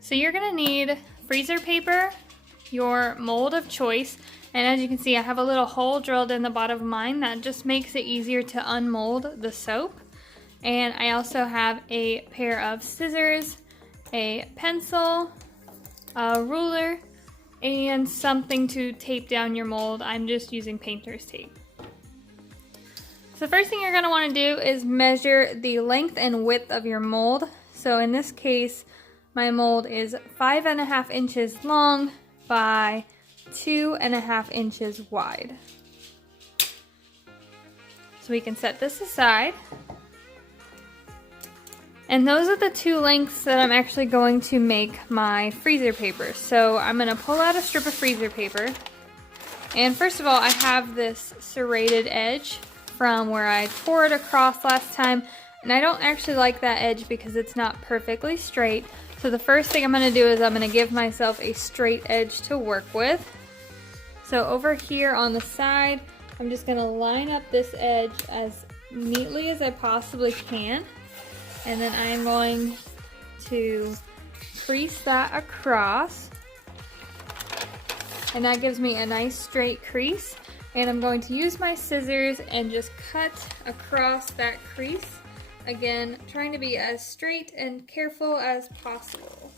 So you're gonna need freezer paper, your mold of choice, and as you can see I have a little hole drilled in the bottom of mine that just makes it easier to unmold the soap. And I also have a pair of scissors, a pencil, a ruler, and something to tape down your mold. I'm just using painter's tape. So the first thing you're going to want to do is measure the length and width of your mold. So in this case, my mold is 5.5 inches long by 2.5 inches wide. So we can set this aside. And those are the two lengths that I'm actually going to make my freezer paper. So I'm going to pull out a strip of freezer paper. And first of all, I have this serrated edge from where I poured across last time. And I don't actually like that edge because it's not perfectly straight. So the first thing I'm going to do is I'm going to give myself a straight edge to work with. So over here on the side, I'm just going to line up this edge as neatly as I possibly can. And then I'm going to crease that across. And that gives me a nice straight crease. And I'm going to use my scissors and just cut across that crease. Again, trying to be as straight and careful as possible.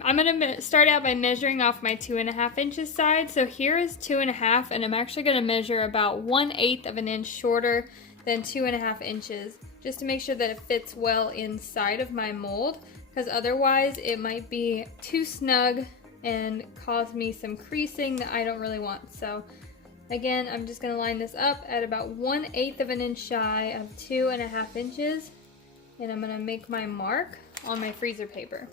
I'm going to start out by measuring off my 2.5 inches side. So here is 2.5, and I'm actually going to measure about 1/8 of an inch shorter than 2.5 inches, just to make sure that it fits well inside of my mold, because otherwise it might be too snug and cause me some creasing that I don't really want. So again, I'm just going to line this up at about 1/8 of an inch shy of 2.5 inches, and I'm going to make my mark on my freezer paper.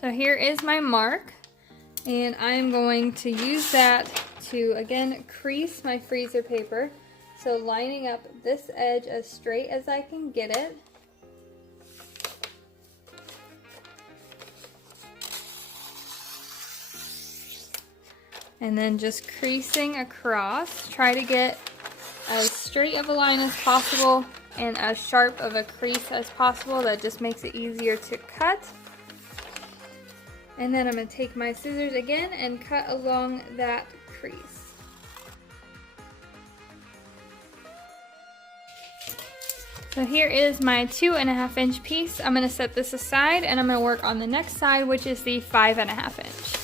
So here is my mark, and I'm going to use that to again crease my freezer paper. So lining up this edge as straight as I can get it. And then just creasing across. Try to get as straight of a line as possible and as sharp of a crease as possible. That just makes it easier to cut. And then I'm going to take my scissors again and cut along that crease. So here is my 2.5 inch piece. I'm going to set this aside and I'm going to work on the next side, which is the 5.5 inch.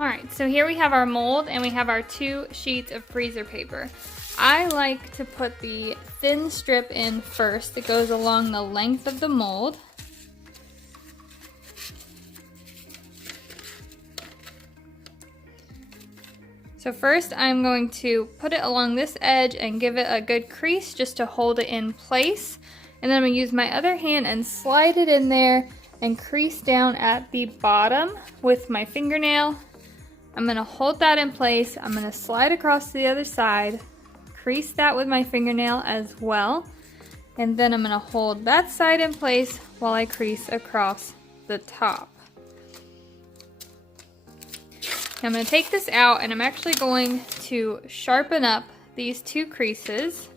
Alright, so here we have our mold and we have our 2 sheets of freezer paper. I like to put the thin strip in first that goes along the length of the mold. So first I'm going to put it along this edge and give it a good crease just to hold it in place. And then I'm going to use my other hand and slide it in there and crease down at the bottom with my fingernail. I'm going to hold that in place. I'm going to slide across to the other side, crease that with my fingernail as well, and then I'm going to hold that side in place while I crease across the top. Now I'm going to take this out and I'm actually going to sharpen up these 2 creases.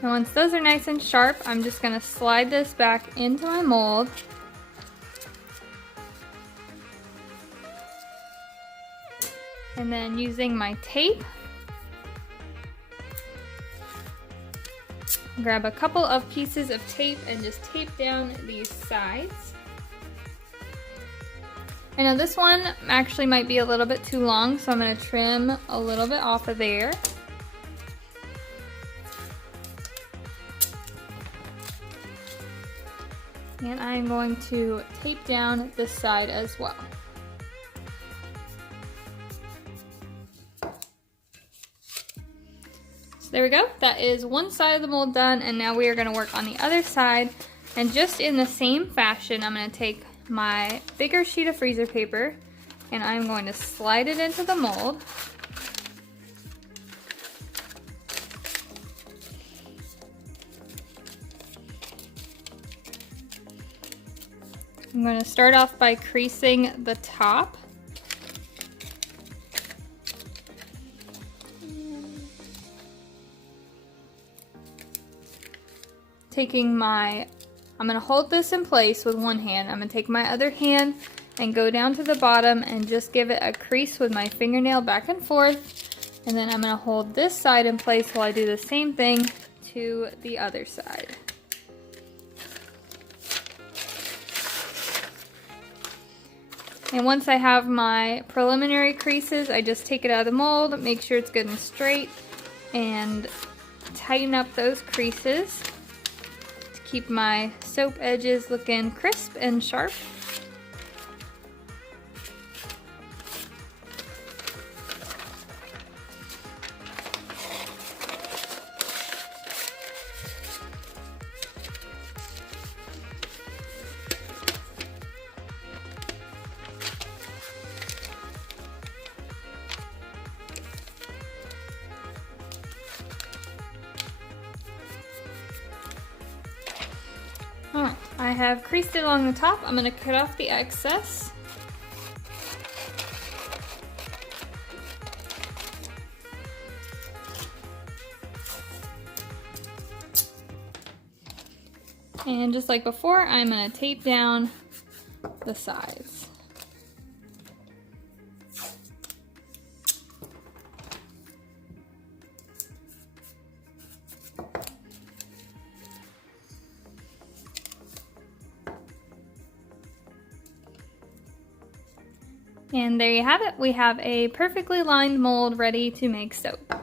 And once those are nice and sharp, I'm just going to slide this back into my mold. And then using my tape, grab a couple of pieces of tape and just tape down these sides. I know this one actually might be a little bit too long, so I'm going to trim a little bit off of there. And I'm going to tape down this side as well. So there we go. That is one side of the mold done, and now we are going to work on the other side. And just in the same fashion, I'm going to take my bigger sheet of freezer paper and I'm going to slide it into the mold. I'm going to start off by creasing the top. I'm going to hold this in place with one hand. I'm going to take my other hand and go down to the bottom and just give it a crease with my fingernail back and forth. And then I'm going to hold this side in place while I do the same thing to the other side. And once I have my preliminary creases, I just take it out of the mold, make sure it's good and straight, and tighten up those creases to keep my soap edges looking crisp and sharp. Alright, I have creased it along the top. I'm going to cut off the excess. And just like before, I'm going to tape down the sides. And there you have it. We have a perfectly lined mold ready to make soap.